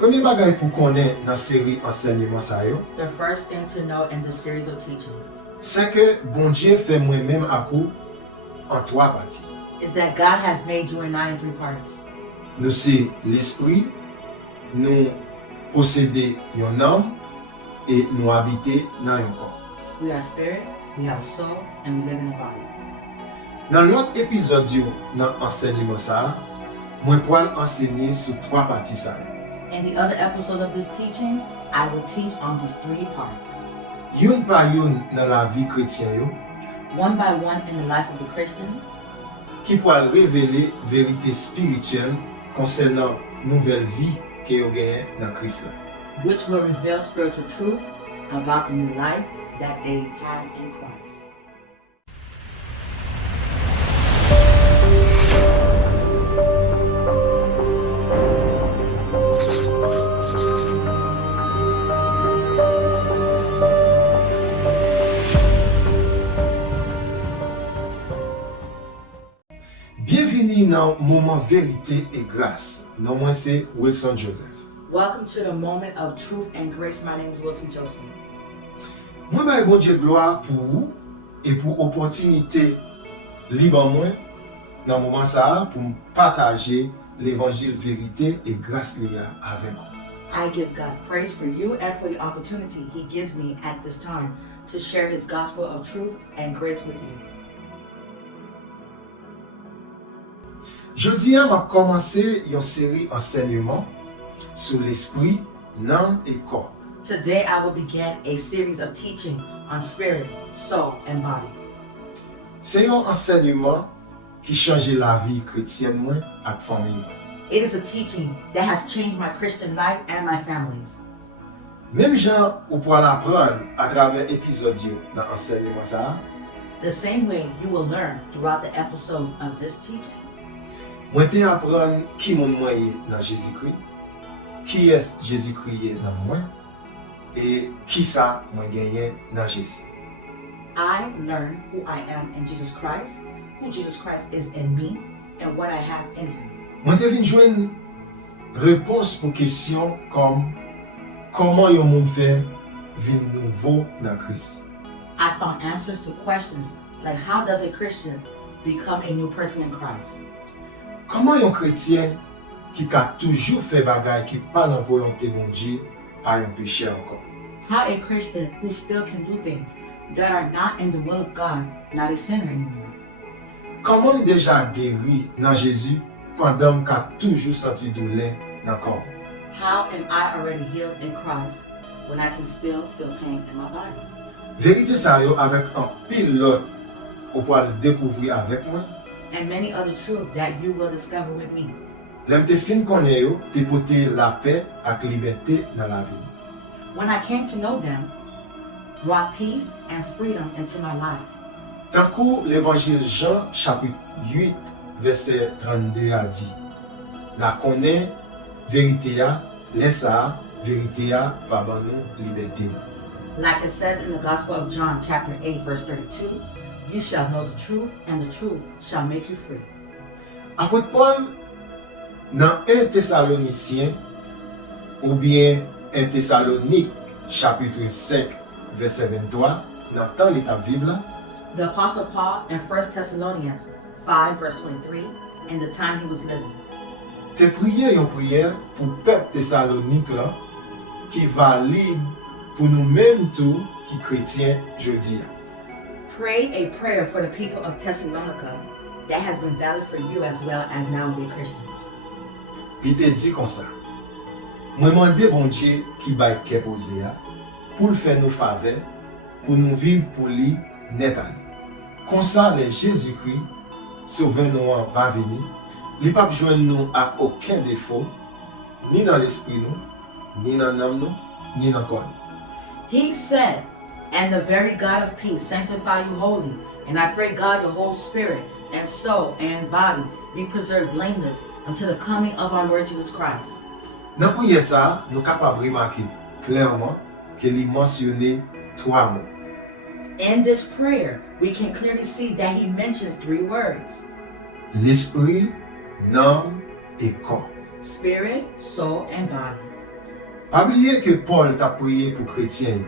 Premier bagay pou konnen nan seri Ansènyeman sa yo, The first thing to know in this series of teaching c'est que bon Dieu fait moi-même akou en 3 parties. is that God has made you and I in 3 parts. Nous c'est l'esprit, nous posséder yon âme et nous habiter dans yon corps. We are spirit, we have a soul, and we live in a body. Dans l'autre épisode yo dans enseignement ça, moi pral enseigner sur 3 parties ça. In the other episodes of this teaching, I will teach on these 3 parts. Yon par yon dans la vie chrétien yo, One by one in the life of the Christians, qui pral révéler vérité spirituelle concernant nouvelle vie que yo gagne dans Christ là. which will reveal spiritual truth about the new life that they have in Christ. Bienvenue dans moment vérité et grâce. Non moi c'est Wilson Joseph. Welcome to the moment of truth and grace. My name is Wilson Joseph. Moi bay bon Dieu gloire pour vous et pour opportunité libre moi dans moment ça pour partager l'évangile vérité et grâce liée avec vous. I give God praise for you and for the opportunity He gives me at this time to share His gospel of truth and grace with you. Jeudi m'a commencé une série enseignement sur l'esprit, Nanm et corps. Today I will begin a series of teaching on spirit, soul, and body. C'est un enseignement qui change la vie chrétienne moi avec famille. It is a teaching that has changed my Christian life and my family's. Même gens ou pour l'apprendre à travers épisode dans enseignement ça, The same way you will learn throughout the episodes of this teaching. moi te apprendre qui mon moi dans Jésus-Christ, qui est Jésus-Christ dans moi et qui ça moi gagné dans Jésus. I learn who I am in Jesus Christ, who Jesus Christ is in me, and what I have in Him. Moi te vinn joindre réponse pour question comme comment yon moun fait vin nouveau dans Christ. I found answers to questions like how does a Christian become a new person in Christ? Comment yon chrétien qui a toujours fait bagay qui pas dans volonté bon Dieu pas yon péché encore. How a Christian who still can do things that are not in the will of God, not a sinner anymore. Comment déjà guéri dans Jésus pendant qu'a toujours senti douleur dans corps. How am I already healed in Christ when I can still feel pain in my body? Vérité ça yo avec un pilote ou pour le découvrir avec moi. And many other truths that you will discover with me. L'aime te fin connaît yo, te porter la paix avec liberté dans la vie. When I came to know them, brought peace and freedom into my life. Tant que l'évangile Jean chapitre 8 verset 32 a dit, la connaît vérité a, laisse a, vérité a va ban nous liberté. Like it says in the Gospel of John chapter 8 verse 32, you shall know the truth and the truth shall make you free. Apôtre Paul dans 1 Thessaloniciens ou bien 1 Thessalonique chapitre 5 verset 23 dans temps l'étape vivre là, The Apostle Paul in 1 Thessalonians 5 verse 23, in the time he was living, te prié une prière pour peuple Thessalonique là qui valide pour nous-mêmes tout qui chrétiens jeudi. pray a prayer for the people of Thessalonica that has been valid for you as well as nowadays Christians. Il te dit comme ça. Moi demandé bon Dieu qui bail cœur posé pour le faire nous faveur, pour nous vivre pour lui net à lui. Comme ça le Jésus-Christ sauveur nous va venir. Il pas joindre nous à aucun défaut, ni dans l'esprit nous, ni dans l'âme nous, ni dans le corps. He said, and the very God of peace sanctify you wholly, and I pray God your whole spirit and soul and body be preserved blameless until the coming of our Lord Jesus Christ. Dans prière ça, nous capables remarquer clairement qu'il mentionné 3 mots. In this prayer, we can clearly see that he mentions 3 words: L'esprit, l'âme et corps. spirit, soul, and body. Pa oublier que Paul t'a prié pour chrétien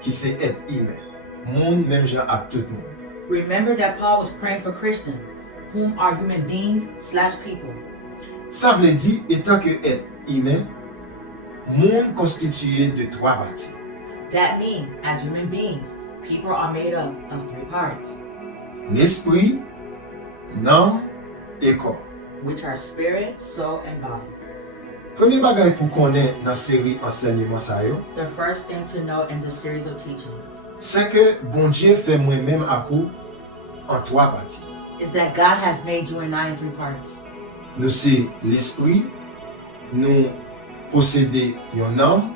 qui c'est être humain. Monde même gens à tout le monde. Remember that Paul was praying for Christians, whom are human beings/people. Ça veut dire, étant que être humain, monde constitué de 3 parties. That means, as human beings, people are made up of 3 parts, L'esprit, l'âme et corps. which are spirit, soul, and body. Premier bagay pour connaître dans série enseignement ça yo, The first thing to know in this series of teaching c'est que bon Dieu fait moi-même à coup en 3 parties. is that God has made you and I in 3 parts. Nous c'est l'esprit, nous posséder une âme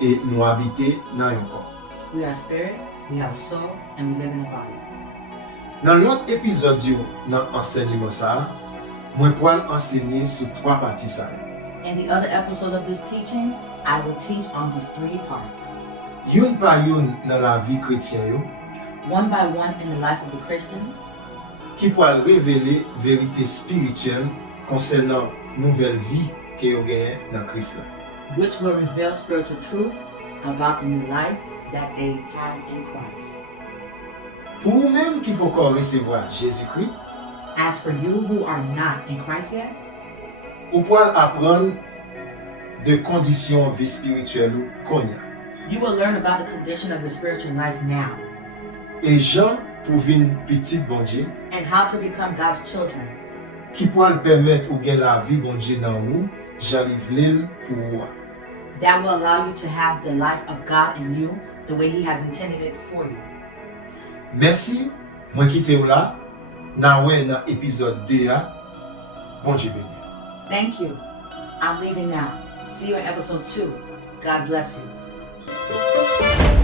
et nous habiter dans un corps. We are spirit, we have a soul, and we live in a body. Dans l'autre épisode yo, dans enseignement ça, moi pourrais enseigner sur 3 parties ça. In the other episodes of this teaching, I will teach on these 3 parts, Youn pa youn dans la vie chrétienne yo, one by one in the life of the Christians, qui pourrait révéler vérité spirituelle concernant nouvelle vie que yo gagne dans Christ. which will reveal spiritual truth about the new life that they have in Christ. Pour vous même qui peut encore recevoir Jésus-Christ, As for you who are not in Christ yet, vous pouvez apprendre de conditions vie spirituelle qu'on y a. you will learn about the condition of your spiritual life now Et Jean pour une petite bon Dieu and how to become God's children, qui pourra permettre ou gain la vie bon Dieu dans vous, Jean livre l'île pour vous. that will allow you to have the life of God in you the way He has intended it for you. Merci, moi quitte ou là, dans épisode 2, bon Dieu béni. Thank you. I'm leaving now. See you in episode 2. God bless you.